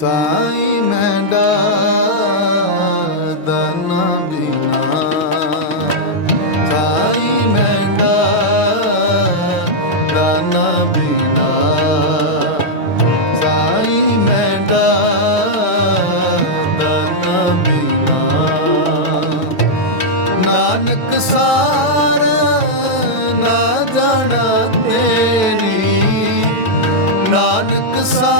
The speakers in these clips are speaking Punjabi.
ਸਾਈ ਮੈਂਡਾ ਦਨਾ ਬਿਨਾ। ਸਾਈ ਮੈਂਡਾ ਦਨਾ ਬਿਨਾ। ਸਾਈ ਮੈਂਡਾ ਦਨਾ ਬਿਨਾ। ਨਾਨਕ ਸਾਰ ਨਾ ਜਾਣਾ ਤੇਰੀ। ਨਾਨਕ ਸਾਰ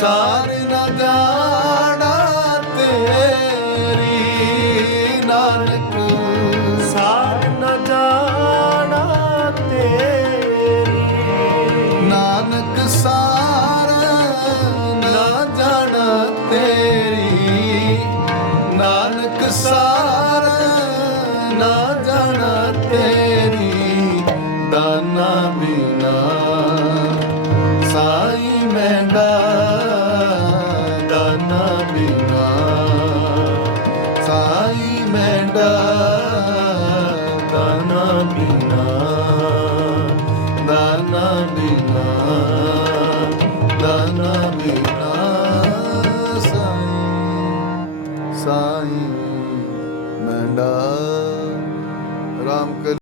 ਸਾਰ ਨਾ ਜਾਣਾ ਤੇਰੀ। ਨਾਨਕ ਨਾਨਕ ਸਾਰ ਨਾ ਜਾਣਾ ਤੇਰੀ ਦਾਨਾ ਬਿਨਾ। ਸਾਈ ਮੈਂਡਾ ਦਾਨਾ ਬਿਨਾ। ਸਾਈ ਮੈਂਡਾ ਦਾਨਾ ਮੈਂਡਾ ਰਾਮ ਕਲੀ